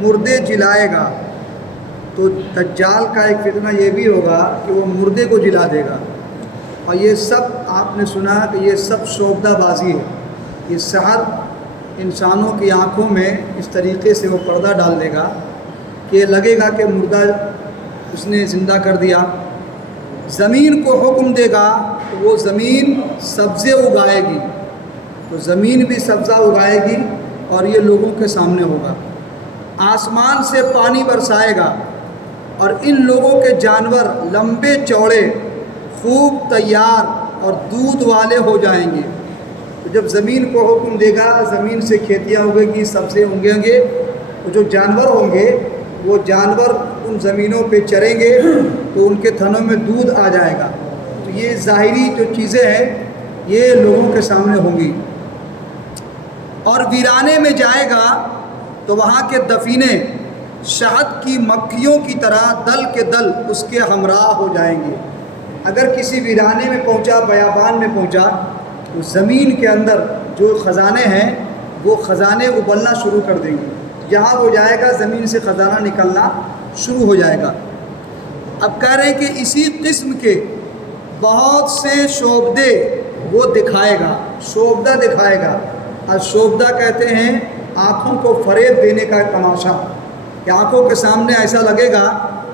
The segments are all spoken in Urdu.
مردے جلائے گا، تو دجال کا ایک فتنہ یہ بھی ہوگا کہ وہ مردے کو جلا دے گا۔ اور یہ سب آپ نے سنا کہ یہ سب شعبدہ بازی ہے، یہ سحر انسانوں کی آنکھوں میں اس طریقے سے وہ پردہ ڈال دے گا کہ لگے گا کہ مردہ اس نے زندہ کر دیا۔ زمین کو حکم دے گا تو وہ زمین سبزے اگائے گی، تو زمین بھی سبزہ اگائے گی اور یہ لوگوں کے سامنے ہوگا۔ آسمان سے پانی برسائے گا اور ان لوگوں کے جانور لمبے چوڑے خوب تیار اور دودھ والے ہو جائیں گے۔ تو جب زمین کو حکم دے گا، زمین سے کھیتیاں اگے گی، سبزے اگیں گے، تو جو جانور ہوں گے وہ جانور ان زمینوں پہ چریں گے تو ان کے تھنوں میں دودھ آ جائے گا۔ تو یہ ظاہری جو چیزیں ہیں یہ لوگوں کے سامنے ہوں گی۔ اور ویرانے میں جائے گا تو وہاں کے دفینے شہد کی مکھیوں کی طرح دل کے دل اس کے ہمراہ ہو جائیں گے۔ اگر کسی ویرانے میں پہنچا، بیابان میں پہنچا، تو زمین کے اندر جو خزانے ہیں وہ خزانے ابلنا شروع کر دیں گے۔ جہاں وہ جائے گا زمین سے خزانہ نکلنا شروع ہو جائے گا۔ اب کہہ رہے ہیں کہ اسی قسم کے بہت سے شعبدے وہ دکھائے گا، شعبدہ دکھائے گا۔ اور شعبدہ کہتے ہیں آنکھوں کو فریب دینے کا تماشا، کہ آنکھوں کے سامنے ایسا لگے گا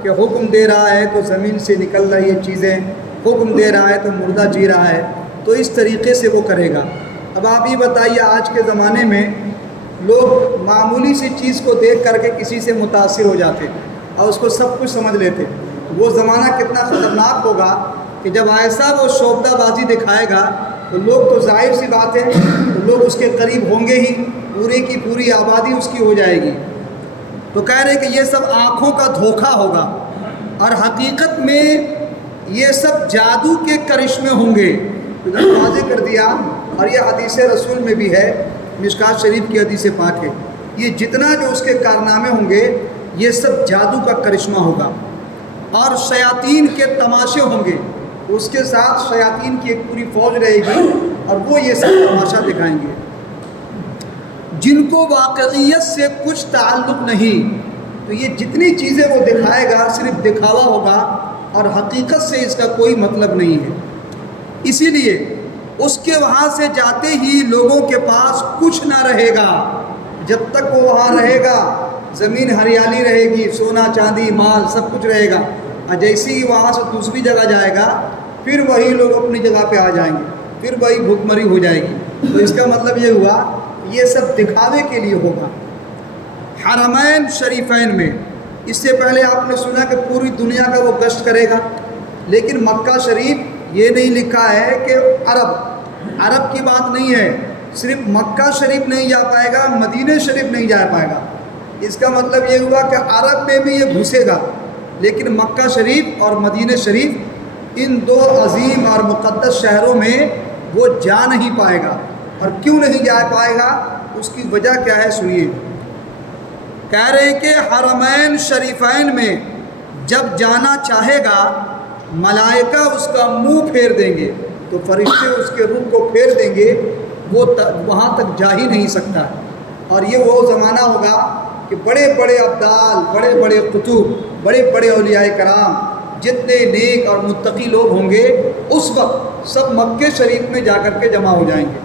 کہ حکم دے رہا ہے تو زمین سے نکل رہی ہے چیزیں، حکم دے رہا ہے تو مردہ جی رہا ہے، تو اس طریقے سے وہ کرے گا۔ اب آپ یہ بتائیے، آج کے زمانے میں لوگ معمولی سی چیز کو دیکھ کر کے کسی سے متاثر ہو جاتے اور اس کو سب کچھ سمجھ لیتے۔ وہ زمانہ کتنا خطرناک ہوگا کہ جب ایسا وہ شعبدہ بازی دکھائے گا تو لوگ، تو ظاہر سی بات ہے تو لوگ اس کے قریب ہوں گے ہی، پوری کی پوری آبادی اس کی ہو جائے گی۔ تو کہہ رہے کہ یہ سب آنکھوں کا دھوکہ ہوگا، اور حقیقت میں یہ سب جادو کے کرشمے ہوں گے۔ تو جب واضح کر دیا، اور یہ حدیث رسول میں بھی ہے، مشکات شریف کی حدیث پاک ہے، یہ جتنا جو اس کے کارنامے ہوں گے یہ سب جادو کا کرشمہ ہوگا، اور شیاطین کے تماشے ہوں گے۔ اس کے ساتھ شیاطین کی ایک پوری فوج رہے گی اور وہ یہ سب تماشا دکھائیں گے، جن کو واقعیت سے کچھ تعلق نہیں۔ تو یہ جتنی چیزیں وہ دکھائے گا صرف دکھاوا ہوگا اور حقیقت سے اس کا کوئی مطلب نہیں ہے۔ اسی لیے اس کے وہاں سے جاتے ہی لوگوں کے پاس کچھ نہ رہے گا۔ جب تک وہ وہاں رہے گا زمین ہریالی رہے گی، سونا چاندی مال سب کچھ رہے گا، اور جیسے ہی وہاں سے دوسری جگہ جائے گا پھر وہی لوگ اپنی جگہ پہ آ جائیں گے، پھر وہی بھوک مری ہو جائے گی۔ تو اس کا مطلب یہ ہوا یہ سب دکھاوے کے لیے ہوگا۔ حرمین شریفین میں اس سے پہلے آپ نے سنا کہ پوری دنیا کا وہ گشت کرے گا، لیکن مکہ شریف یہ نہیں لکھا ہے کہ عرب کی بات نہیں ہے، صرف مکہ شریف نہیں جا پائے گا، مدینہ شریف نہیں جا پائے گا۔ اس کا مطلب یہ ہوا کہ عرب میں بھی یہ گھسے گا، لیکن مکہ شریف اور مدینہ شریف ان دو عظیم اور مقدس شہروں میں وہ جا نہیں پائے گا۔ اور کیوں نہیں جا پائے گا، اس کی وجہ کیا ہے سنیے۔ کہہ رہے کہ حرمین شریفین میں جب جانا چاہے گا ملائکہ اس کا منہ پھیر دیں گے، تو فرشتے اس کے روح کو پھیر دیں گے، وہ وہاں تک جا ہی نہیں سکتا۔ اور یہ وہ زمانہ ہوگا کہ بڑے بڑے ابدال، بڑے بڑے قطب، بڑے بڑے اولیاء کرام، جتنے نیک اور متقی لوگ ہوں گے اس وقت سب مکہ شریف میں جا کر کے جمع ہو جائیں گے،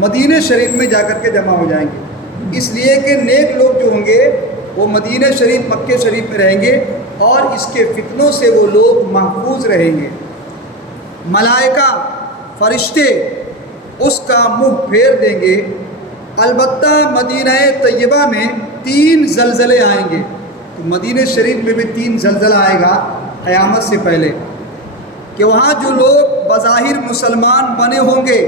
مدینہ شریف میں جا کر کے جمع ہو جائیں گے، اس لیے کہ نیک لوگ جو ہوں گے وہ مدینہ شریف مکہ شریف میں رہیں گے اور اس کے فتنوں سے وہ لوگ محفوظ رہیں گے۔ ملائکہ فرشتے اس کا منہ پھیر دیں گے۔ البتہ مدینہ طیبہ میں 3 زلزلے آئیں گے، تو مدینہ شریف میں بھی 3 زلزلہ آئے گا قیامت سے پہلے، کہ وہاں جو لوگ بظاہر مسلمان بنے ہوں گے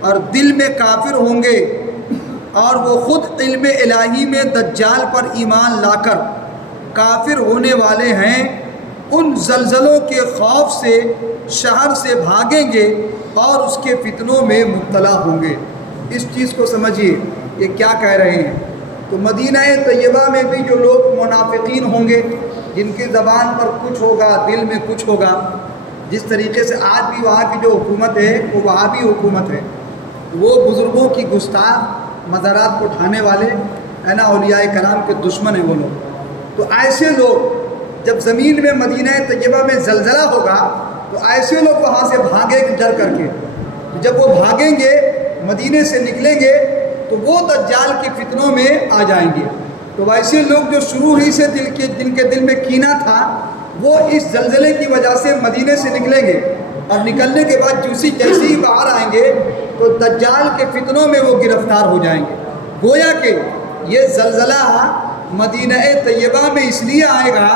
اور دل میں کافر ہوں گے، اور وہ خود علم الہی میں دجال پر ایمان لا کر کافر ہونے والے ہیں، ان زلزلوں کے خوف سے شہر سے بھاگیں گے اور اس کے فتنوں میں مبتلا ہوں گے۔ اس چیز کو سمجھیے یہ کیا کہہ رہے ہیں۔ تو مدینہ طیبہ میں بھی جو لوگ منافقین ہوں گے، جن کی زبان پر کچھ ہوگا دل میں کچھ ہوگا، جس طریقے سے آج بھی وہاں کی جو حکومت ہے وہ وہابی حکومت ہے، وہ بزرگوں کی گستاخ، مزارات کو اٹھانے والے، ہے نا اولیاء کرام کے دشمن ہیں وہ لوگ. تو ایسے لوگ جب زمین میں مدینہ طیبہ میں زلزلہ ہوگا تو ایسے لوگ وہاں سے بھاگیں گے ڈر کر کے. جب وہ بھاگیں گے مدینے سے نکلیں گے تو وہ دجال کی فتنوں میں آ جائیں گے. تو ویسے لوگ جو شروع ہی سے جن کے دل میں کینہ تھا وہ اس زلزلے کی وجہ سے مدینے سے نکلیں گے اور نکلنے کے بعد جیسے ہی باہر آئیں گے تو دجال کے فتنوں میں وہ گرفتار ہو جائیں گے. گویا کہ یہ زلزلہ مدینہ طیبہ میں اس لیے آئے گا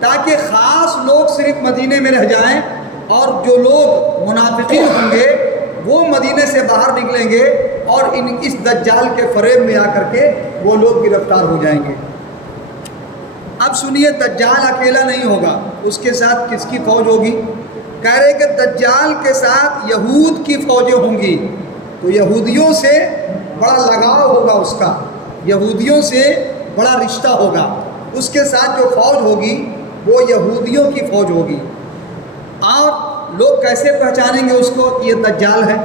تاکہ خاص لوگ صرف مدینے میں رہ جائیں اور جو لوگ منافقین ہوں گے وہ مدینے سے باہر نکلیں گے اور اس دجال کے فریب میں آ کر کے وہ لوگ گرفتار ہو جائیں گے. اب سنیے دجال اکیلا نہیں ہوگا, اس کے ساتھ کس کی فوج ہوگی؟ کہہ رہے کہ دجال کے ساتھ یہود کی فوجیں ہوں گی. تو یہودیوں سے بڑا لگاؤ ہوگا اس کا, یہودیوں سے بڑا رشتہ ہوگا. اس کے ساتھ جو فوج ہوگی وہ یہودیوں کی فوج ہوگی. اور لوگ کیسے پہچانیں گے اس کو یہ دجال ہے؟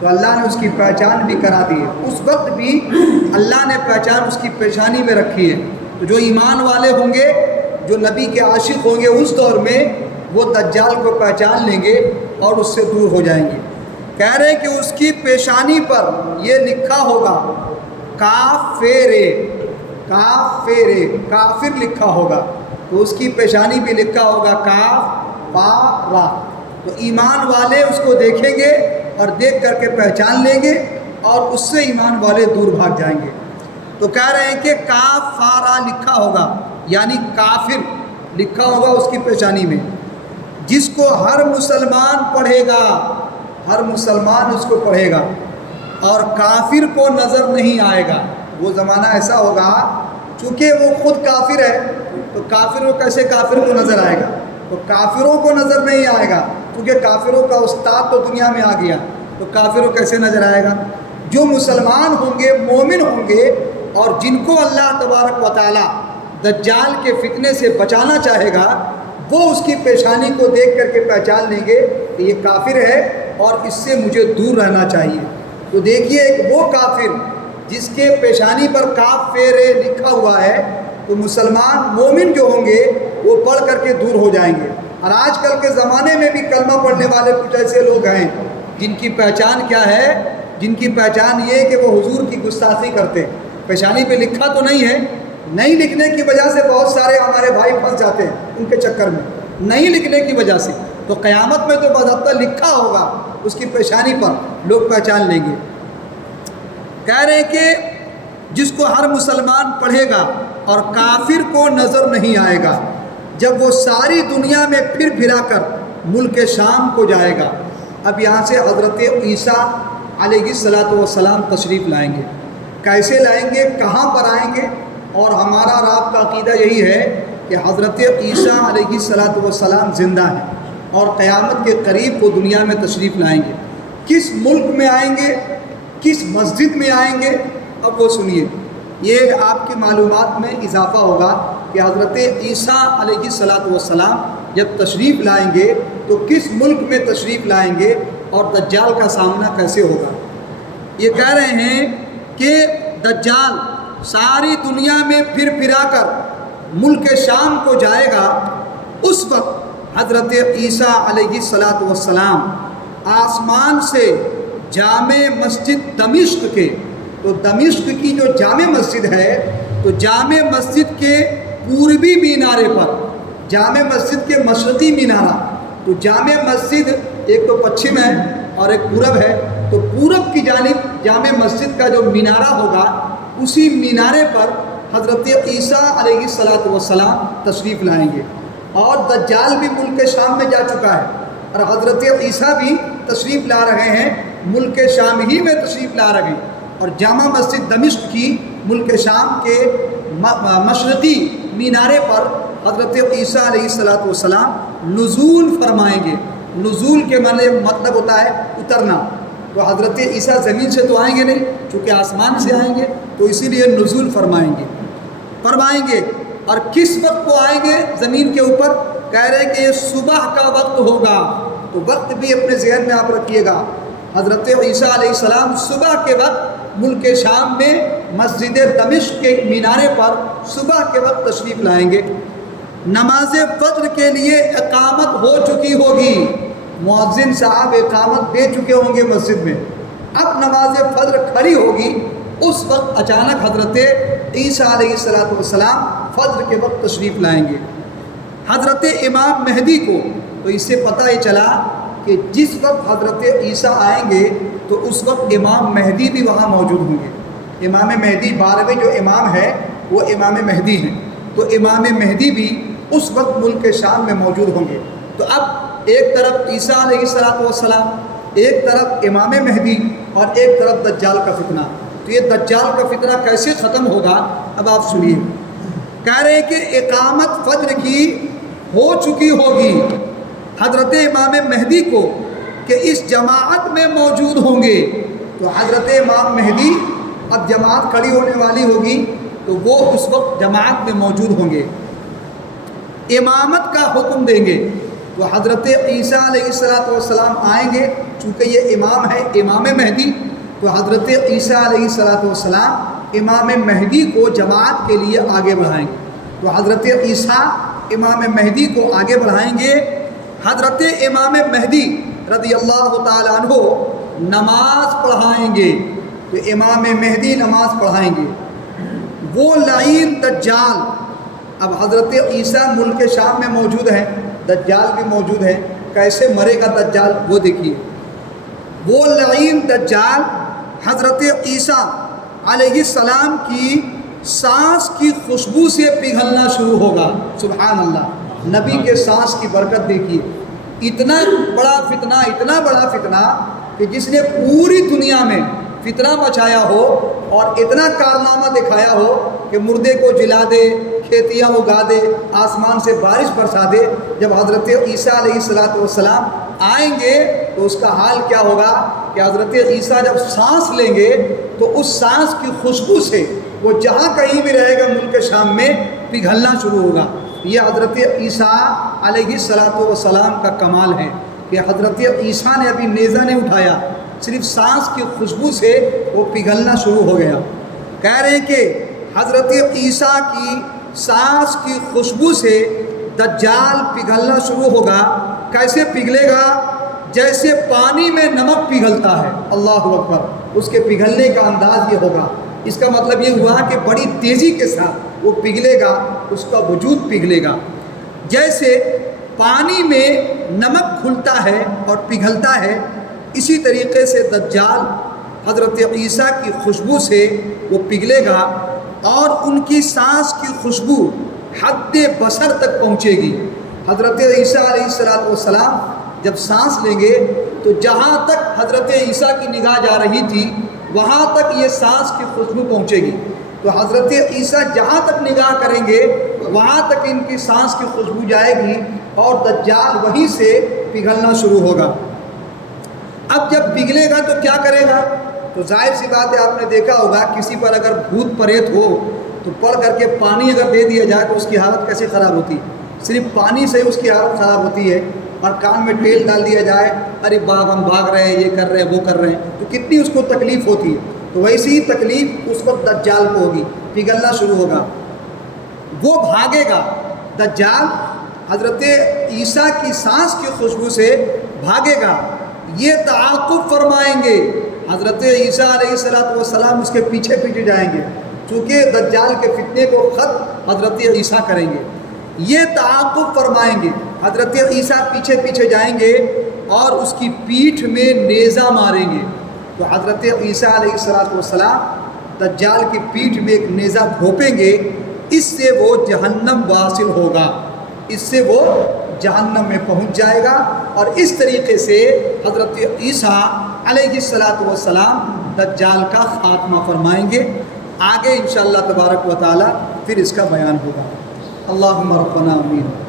تو اللہ نے اس کی پہچان بھی کرا دی ہے. اس وقت بھی اللہ نے پہچان اس کی پیشانی میں رکھی ہے. تو جو ایمان والے ہوں گے, جو نبی کے عاشق ہوں گے اس دور میں, وہ دجال کو پہچان لیں گے اور اس سے دور ہو جائیں گے. کہہ رہے کہ اس کی پیشانی پر یہ لکھا ہوگا کافر, کافر لکھا ہوگا. تو اس کی پیشانی بھی لکھا ہوگا کافارا. تو ایمان والے اس کو دیکھیں گے اور دیکھ کر کے پہچان لیں گے اور اس سے ایمان والے دور بھاگ جائیں گے. تو کہہ رہے ہیں کہ کافارا لکھا ہوگا, یعنی کافر لکھا ہوگا اس کی پیشانی میں, جس کو ہر مسلمان پڑھے گا, ہر مسلمان اس کو پڑھے گا اور کافر کو نظر نہیں آئے گا. وہ زمانہ ایسا ہوگا چونکہ وہ خود کافر ہے تو کافر کو کیسے کافر کو نظر آئے گا؟ تو کافروں کو نظر نہیں آئے گا کیونکہ کافروں کا استاد تو دنیا میں آ گیا, تو کافروں کیسے نظر آئے گا؟ جو مسلمان ہوں گے, مومن ہوں گے اور جن کو اللہ تبارک و تعالی دجال کے فتنے سے بچانا چاہے گا وہ اس کی پیشانی کو دیکھ کر کے پہچان لیں گے کہ یہ کافر ہے اور اس سے مجھے دور رہنا چاہیے. تو دیکھیے ایک وہ کافر جس کے پیشانی پر کافر لکھا ہوا ہے, تو مسلمان مومن جو ہوں گے وہ پڑھ کر کے دور ہو جائیں گے. اور آج کل کے زمانے میں بھی کلمہ پڑھنے والے کچھ ایسے لوگ ہیں جن کی پہچان کیا ہے؟ جن کی پہچان یہ ہے کہ وہ حضور کی گستاخی کرتے. پیشانی پہ لکھا تو نہیں ہے, نہیں لکھنے کی وجہ سے بہت سارے ہمارے بھائی پھنس جاتے ہیں ان کے چکر میں, نہیں لکھنے کی وجہ سے. تو قیامت میں تو باضابطہ لکھا ہوگا اس کی پیشانی پر, لوگ پہچان لیں گے. کہہ رہے ہیں کہ جس کو ہر مسلمان پڑھے گا اور کافر کو نظر نہیں آئے گا جب وہ ساری دنیا میں پھر پھرا کر ملک شام کو جائے گا. اب یہاں سے حضرت عیسیٰ علیہ السلام تشریف لائیں گے. کیسے لائیں گے, کہاں پر آئیں گے؟ اور ہمارا اور آپ کا عقیدہ یہی ہے کہ حضرت عیسیٰ علیہ السلام زندہ ہیں اور قیامت کے قریب وہ دنیا میں تشریف لائیں گے. کس ملک میں آئیں گے, کس مسجد میں آئیں گے؟ اب وہ سنیے, یہ آپ کی معلومات میں اضافہ ہوگا کہ حضرت عیسیٰ علیہ السلام جب تشریف لائیں گے تو کس ملک میں تشریف لائیں گے اور دجال کا سامنا کیسے ہوگا. یہ کہہ رہے ہیں کہ دجال ساری دنیا میں پھر پھرا کر ملک شام کو جائے گا. اس وقت حضرت عیسیٰ علیہ السلام آسمان سے جامع مسجد دمشق کے, تو دمشق کی جو جامع مسجد ہے تو جامع مسجد کے پوربی مینارے پر, جامع مسجد کے مشرقی مینارہ, تو جامع مسجد ایک تو پچھم ہے اور ایک پورب ہے, تو پورب کی جانب جامع مسجد کا جو مینارہ ہوگا اسی مینارے پر حضرت عیسیٰ علیہ السلام تشریف لائیں گے. اور دجال بھی ملک شام میں جا چکا ہے اور حضرت عیسیٰ بھی تشریف لا رہے ہیں, ملک شام ہی میں تشریف لا رہے ہیں. اور جامع مسجد دمشق کی ملک شام کے مشرقی مینارے پر حضرت عیسیٰ علیہ السلام نزول فرمائیں گے. نزول کے مطلب ہوتا ہے اترنا. تو حضرت عیسیٰ زمین سے تو آئیں گے نہیں, چونکہ آسمان سے آئیں گے, تو اسی لیے نزول فرمائیں گے. اور کس وقت کو آئیں گے زمین کے اوپر؟ کہہ رہے ہیں کہ یہ صبح کا وقت ہوگا. تو وقت بھی اپنے ذہن میں آپ رکھیے گا. حضرت عیسیٰ علیہ السلام صبح کے وقت ملک شام میں مسجد دمشق کے مینارے پر صبح کے وقت تشریف لائیں گے، نماز فجر کے لیے اقامت ہو چکی ہوگی، مؤذن صاحب اقامت دے چکے ہوں گے مسجد میں، اب نماز فجر کھڑی ہوگی، اس وقت اچانک حضرت عیسیٰ علیہ السلام فجر کے وقت تشریف لائیں گے۔ حضرت امام مہدی کو تو اس سے پتہ یہ چلا کہ جس وقت حضرت عیسیٰ آئیں گے تو اس وقت امام مہدی بھی وہاں موجود ہوں گے۔ امام مہدی 12ویں جو امام ہے وہ امام مہدی ہیں، تو امام مہدی بھی اس وقت ملک شام میں موجود ہوں گے۔ تو اب ایک طرف عیسیٰ علیہ السلام، ایک طرف امام مہدی اور ایک طرف دجال کا فتنہ۔ تو یہ دجال کا فتنہ کیسے ختم ہوگا اب آپ سنیے۔ کہہ رہے ہیں کہ اقامت فجر کی ہو چکی ہوگی حضرت امام مہدی کو کہ اس جماعت میں موجود ہوں گے۔ تو حضرت امام مہدی اب جماعت کھڑی ہونے والی ہوگی تو وہ اس وقت جماعت میں موجود ہوں گے، امامت کا حکم دیں گے۔ تو حضرت عیسیٰ علیہ السلام آئیں گے، چونکہ یہ امام ہے امام مہدی، تو حضرت عیسیٰ علیہ السلام امام مہدی کو جماعت کے لیے آگے بڑھائیں گے۔ تو حضرت عیسیٰ امام مہدی کو آگے بڑھائیں گے۔ حضرت امام مہدی رضی اللہ تعالیٰ عنہ نماز پڑھائیں گے، تو امام مہدی نماز پڑھائیں گے۔ وہ لعین دجال، اب حضرت عیسیٰ ملک شام میں موجود ہیں، دجال بھی موجود ہے، کیسے مرے گا دجال وہ دیکھیے۔ وہ لعین دجال حضرت عیسیٰ علیہ السلام کی سانس کی خوشبو سے پگھلنا شروع ہوگا۔ سبحان اللہ، نبی کے سانس کی برکت دیکھیے۔ اتنا بڑا فتنہ کہ جس نے پوری دنیا میں فتنہ مچایا ہو اور اتنا کارنامہ دکھایا ہو کہ مردے کو جلا دے، کھیتیاں اگا دے، آسمان سے بارش برسا دے، جب حضرت عیسیٰ علیہ السلام آئیں گے تو اس کا حال کیا ہوگا کہ حضرت عیسیٰ جب سانس لیں گے تو اس سانس کی خوشبو سے وہ جہاں کہیں بھی رہے گا ملک شام میں پگھلنا شروع ہوگا۔ یہ حضرت عیسیٰ علیہ السلام کا کمال ہے کہ حضرت عیسیٰ نے ابھی نیزہ نہیں اٹھایا، صرف سانس کی خوشبو سے وہ پگھلنا شروع ہو گیا۔ کہہ رہے ہیں کہ حضرت عیسیٰ کی سانس کی خوشبو سے دجال پگھلنا شروع ہوگا۔ کیسے پگھلے گا؟ جیسے پانی میں نمک پگھلتا ہے۔ اللہ اکبر، اس کے پگھلنے کا انداز یہ ہوگا۔ اس کا مطلب یہ ہوا کہ بڑی تیزی کے ساتھ وہ پگھلے گا، اس کا وجود پگھلے گا۔ جیسے پانی میں نمک گھلتا ہے اور پگھلتا ہے، اسی طریقے سے دجال حضرت عیسیٰ کی خوشبو سے وہ پگھلے گا اور ان کی سانس کی خوشبو حد بصر تک پہنچے گی۔ حضرت عیسیٰ علیہ السلام جب سانس لیں گے تو جہاں تک حضرت عیسیٰ کی نگاہ جا رہی تھی وہاں تک یہ سانس کی خوشبو پہنچے گی۔ تو حضرت عیسیٰ جہاں تک نگاہ کریں گے وہاں تک ان کی سانس کی خوشبو جائے گی اور دجال وہیں سے پگھلنا شروع ہوگا۔ اب جب پگھلے گا تو کیا کرے گا؟ تو ظاہر سی بات ہے، آپ نے دیکھا ہوگا کسی پر اگر بھوت پریت ہو تو پڑھ کر کے پانی اگر دے دیا جائے تو اس کی حالت کیسے خراب ہوتی ہے؟ صرف پانی سے اس کی حالت خراب ہوتی ہے۔ اور کان میں تیل ڈال دیا جائے، ارے ہم بھاگ رہے ہیں، یہ کر رہے ہیں، وہ کر رہے ہیں، تو کتنی اس کو تکلیف ہوتی ہے۔ تو ویسی ہی تکلیف اس وقت دجال کو ہوگی، پگھلنا شروع ہوگا، وہ بھاگے گا۔ دجال حضرت عیسیٰ کی سانس کی خوشبو سے بھاگے گا، یہ تعاقب فرمائیں گے۔ حضرت عیسیٰ علیہ السلام اس کے پیچھے پیچھے جائیں گے، چونکہ دجال کے فتنے کو ختم حضرت عیسیٰ کریں گے۔ یہ تعاقب فرمائیں گے، حضرت عیسیٰ پیچھے پیچھے جائیں گے اور اس کی پیٹھ میں نیزہ ماریں گے۔ تو حضرت عیسیٰ علیہ السلام دجال کی پیٹھ میں ایک نیزہ گھونپیں گے، اس سے وہ جہنم واصل ہوگا، اس سے وہ جہنم میں پہنچ جائے گا۔ اور اس طریقے سے حضرت عیسیٰ علیہ السلام دجال کا خاتمہ فرمائیں گے۔ آگے انشاءاللہ تبارک و تعالی پھر اس کا بیان ہوگا۔ اللہم ربنا آمین۔